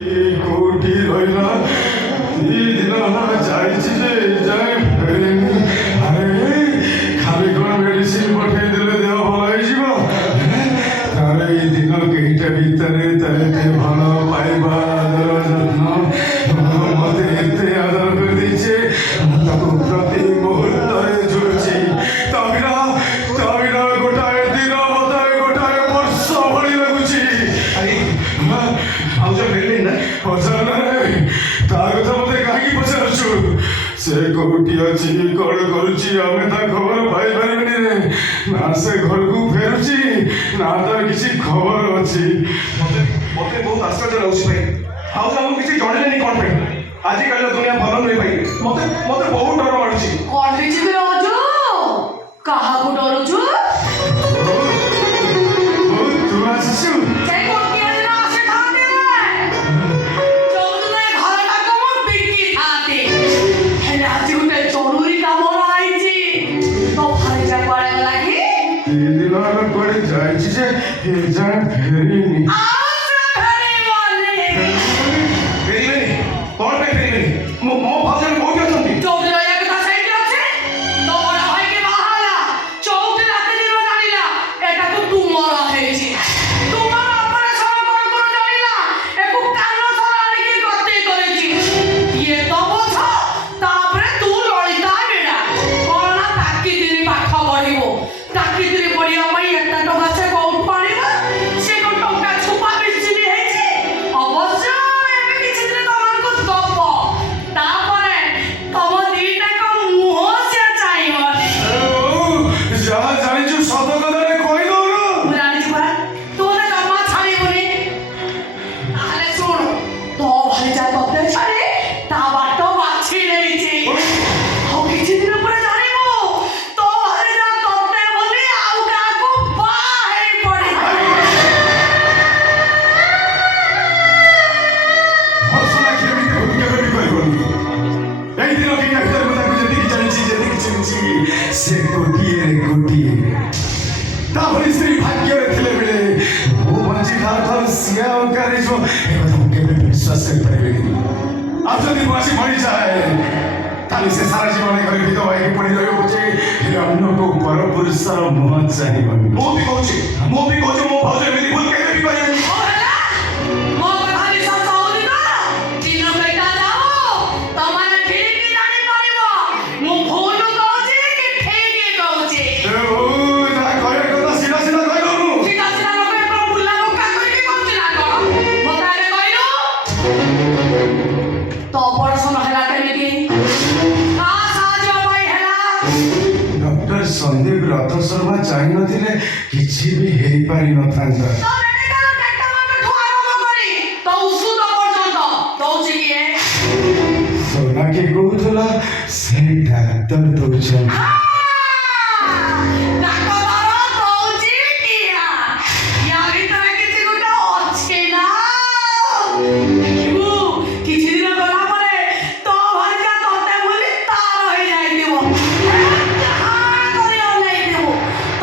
କୋଉଠି ରହିଲା ଦି ଦିନ ହେଲା ଯାଇଛି ଯେ ଯାଏ ଫେରିନି। ଆରେ ଖାଲି କଣ ମେଡିସିନ ପଠେଇଦେଲେ ଦେହ ଭଲ ହେଇଯିବ? ତାର ଏଇ ଦିନ କେଇଟା ଭିତରେ ତାର ଭଲ ପାଇବା ଆଦର ଯତ୍ନ ମତେ ଏତେ ଆଦର କରିଦେଇଛେ ମୁଁ ତାକୁ ପ୍ରତି ମୁହୂର୍ତ୍ତରେ ଝୁରୁଛି। ତା ବିନା ଗୋଟାଏ ଦିନ ମତେ ଗୋଟାଏ ବର୍ଷ ଭଳି ଲାଗୁଛି। ଆଉ ଯୋଉ ଫେରିଲି ନା ପଚାର ତା କଥା ମତେ କାହିଁକି ପଚାରୁଛୁ? ସେ କୋଉଠି ଅଛି କଣ କରୁଛି ଆମେ ତା ଖବର ପାଇପାରିବିନି ରେ। ନା ସେ ଘରକୁ ଫେରୁଛି ନା ତାର କିଛି ଖବର ଅଛି। ମତେ ବହୁତ ଆଶ୍ଚର୍ଯ୍ୟ ଲାଗୁଛି ଭାଇ। ଆଉ ଆମକୁ କିଛି ଜଣେଇଲେନି କଣ ପାଇଁ? ଆଜିକାଲିର ଦୁନିଆ ଭଲ ନୁହେଁ ଭାଇ। ମତେ ବହୁତ ଡର ମାଡୁଛି। କଣ ହେଇଛି ବେ ଅଜୁ? କାହାକୁ ଡରୁଛୁ? ତୁ ଆସିଛୁ? ସେଇ ଗୋଟିଏ ଦିନ ଆସିଥାନ୍ତେ ଯୋଉଦିନ ଏ ଘରଟାକୁ ମୁଁ ବିକିଥାନ୍ତି। ହେଲେ ଆଜି ଗୋଟେ ଜରୁରୀ କାମ ରହିଛି। ତୋ ଭାଇଟା କୁଆଡ଼େ ଗଲା କି? ଦି ଦିନ ହେଲା କୁଆଡେ ଯାଇଛି ଯେ ଏଯାଏଁ ଫେରିନି। ଆଉ ସେ ଫେରିବନି। ଫେରିବେନି? କଣ ପାଇଁ ଫେରିବେନି? ମୋ ଭାଉଜ କୋଉଠି ଅଛନ୍ତି? ଯୋଉଦିନ ଏ କଥା ସେଇଠି ଅଛି। ତୋ ବଡ଼ ଭାଇକି ବାହା ହେଲା। ଚଉଠି ରାତି ଦିନ ଜାଣିଲା ଏଟାକୁ ତୁମର ହେଇଛି। ତୁମର ଅପରେସନ କରୁ ଜାଣିଲା ଏକୁ କାନ ଥର ଆଣିକି ଗତି କରିଛି। ଇଏ ତ ବୋଝ ତାପରେ ତୁ ଲଳିତା ବିଡ଼ା। କଣ ନା ତାକିତିରି ପାଠ ପଢିବ। ତାକିତିରି ପଢିବା ପାଇଁ ଏତେ ଟଙ୍କା ସେ କୋଉଠୁ ଆଣିବ? ସେ କଣ ଟଙ୍କା ଛୁପା ବିଚିନି ହେଇଛି? ଅବଶ୍ୟ ଏବେ କିଛି ଦିନ ତମକୁ ଦବ। ତାପରେ ତମ ଦିଟାଙ୍କ ମୁହଁ ସେ ଚାହିଁବନି। ଯାହା ଜାଣିଛୁ ସତ କଥାରେ କହିଦଉନୁ। ମୁଁ ଜାଣିଛି ପରା ତୁ ମତେ ଜମା ଛାଡ଼ିବୁନି। ତାହେଲେ ଶୁଣୁ ତୋ ଭାଇଜା ତତେ ଛାଡ଼ି ତା ବାଟ ବାଛି ନେଇଛି। ଆଉ କିଛି ଦିନ ପରେ ଜାଣିବୁ ତୋ ଭାଇଜା ତତେ ବୋଲି ଆଉ କାହାକୁ ବାହା ହେଇ ପଡ଼ିବ। ଭର୍ସନା କେମିତି ଭୂମିକା କରି ପାରିବନି। ଏଇ ଦିନ କେଇଟା ଭିତରେ ମୁଁ ତାକୁ ଯେତିକି ଜାଣିଛି ଯେତିକି ଚିହ୍ନିଛି ସେ ଗୋଟିଏ ତା ଭଳି ସ୍ତ୍ରୀ ଭାଗ୍ୟରେ ଥିଲେ ବେଳେ ମୁଁ ବଞ୍ଚି ଥାଉ ସିଏ ଆଉ କାରିଯିବ ଏ କଥା ମୁଁ କେବେ ବିଶ୍ୱାସ କରିପାରିବିନି। ଆଉ ଯଦି ମୁଁ ଆସି ମରିଯାଏ ତାହେଲେ ସେ ସାରା ଜୀବନ ଘରେ ବିଧବା ହେଇକି ପଡ଼ି ରହିବ ପଛେ ହେଲେ ଅନ୍ୟ କୋଉ ପରପୁରୁଷର ମୁହଁ ଚାହିଁବନି। ମୁଁ ବି କହୁଛି ମୋ ଭାଉଜ ଏମିତି ଭୁଲ କେବେ ବି କରିବେନି। କଣ ହେଲା? ମୋ କଥା ବିଶ୍ୱାସ ହଉନି ତ? ଦିନ କେଇଟା ଯାଉ ତମେ ଠିକ୍ ଜାଣିପାରିବ ମୁଁ ଭୁଲ କହୁଛି କି ଠିକ୍ କହୁଛି। ଯାହା କହିବା କଥା ସିଧା ସିଧା କହିଦଉନୁ। ସିଧା ସିଧା ନ କହି କଣ ବୁଲା ବୋକା କରିକି କହୁଛି ନା କଣ? ମତେ ଆଗେ କହିଲୁ ତୋ ଅପରେସନ ହେଲା କେମିତି? କା ସାହାଯ୍ୟ ପାଇଁ ହେଲା? ଡକ୍ଟର ସନ୍ଦୀପ ରଥ ଶର୍ମା ଚାହିଁନଥିଲେ କିଛି ବି ହେଇପାରିନଥାନ୍ତା। ତୋ ମେଡିକାଲ ଟେକ୍ନୋଲୋଜିଠୁ ଆରମ୍ଭ କରି ତୋ ଔଷଧ ପର୍ଯ୍ୟନ୍ତ ଦଉଛି କିଏ? ସୋନାକି କହୁଥିଲା ସେ ଡାକ୍ତର ଦଉଛନ୍ତି। ଡାକ୍ତର ଦଉଛି କିଏ? ୟା ଭିତରେ କିଛି ଗୋଟେ ଅଛି ନା?